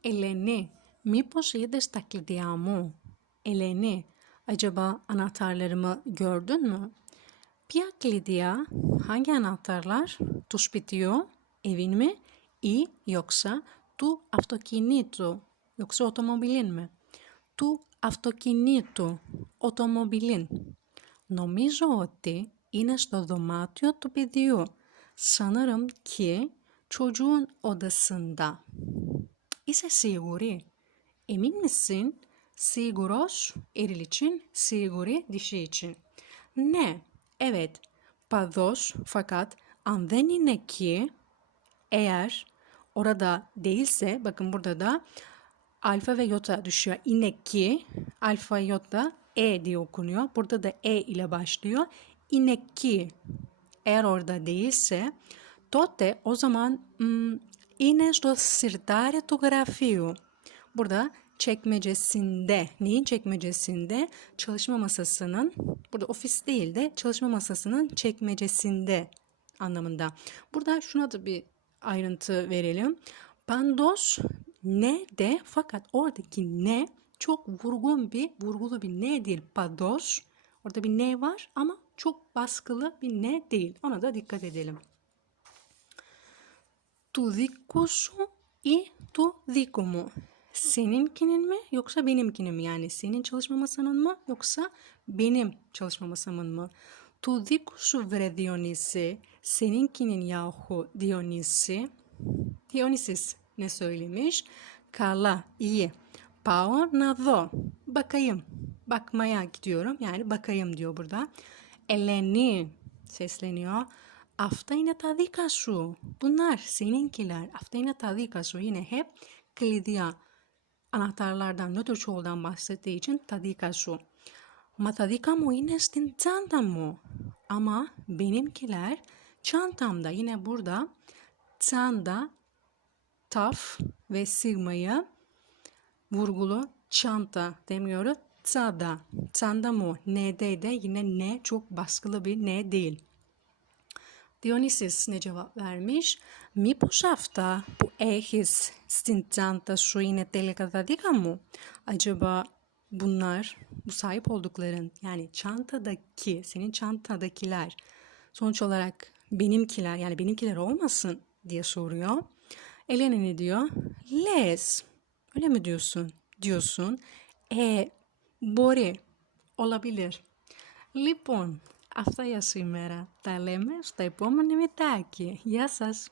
Eleni, mipos είδες τα κλειδιά μου? Eleni, acaba anahtarlarımı gördün mü? Ποια κλειδιά, hangi anahtarlar? Του σπιτιού, evin mi? Ή yoksa του αυτοκινήτου, yoksa otomobilin mi? Του αυτοκινήτου, otomobilin. Νομίζω ότι είναι στο δωμάτιο του παιδιού. Sanırım ki çocuğun odasında. Είσαι σίγουρη? Emin misin? Siguros eril için, siguri dişi için. Ne? Evet. Pados fakat an δεν είναι ki eğer orada değilse bakın burada da alfa ve yota düşüyor. İne ki alfa yota e diye okunuyor. Burada da e ile başlıyor. İne ki eğer orada değilse τότε o zaman hmm, είναι στο σιρτάρι του γραφείου. Burada çekmecesinde, neyin çekmecesinde? Çalışma masasının, burada ofis değil de çalışma masasının çekmecesinde anlamında. Burada şuna da bir ayrıntı verelim. Pandos ne de fakat oradaki ne çok vurgun bir, vurgulu bir ne değil pados. Orada bir ne var ama çok baskılı bir ne değil. Ona da dikkat edelim. Του δικού σου ή του δίκου μου. Seninkinin mi yoksa benimkinin mi? Yani senin çalışma masanın mı yoksa benim çalışma masamın mı? Tu δικού σου βρε Dionisi. Seninkinin yahu Dionisi. Dionysis ne söylemiş? Kala, iyi. Πάω να δω. Bakayım. Bakmaya gidiyorum. Yani bakayım diyor burada. Eleni sesleniyor. Αυτά είναι τα δικά σου. Bunlar seninkiler. Αυτά είναι τα δικά σου. Yine hep κλειδιά. Anahtarlardan, nötr çoğuldan bahsettiği için τα δικά σου. Μα τα δικά μου είναι στην çanta μου. Ama benimkiler çantamda. Yine burada çanta, taf ve sigmayı vurgulu çanta demiyoruz. Çada. Çanta mı? N'de de yine ne çok baskılı bir ne değil. Dionysus ne cevap vermiş? Μήπως αυτά που έχεις στην çanta σου είναι τελικά τα δικά μου? Acaba bunlar, bu sahip oldukların yani çantadaki, senin çantadakiler sonuç olarak benimkiler yani benimkiler olmasın diye soruyor. Elena ne diyor? Les. Öyle mi diyorsun? Diyorsun. E, μπορεί. Olabilir. Λοιπόν, αυτά για σήμερα. Τα λέμε στο επόμενο μετάκι. Γεια σας!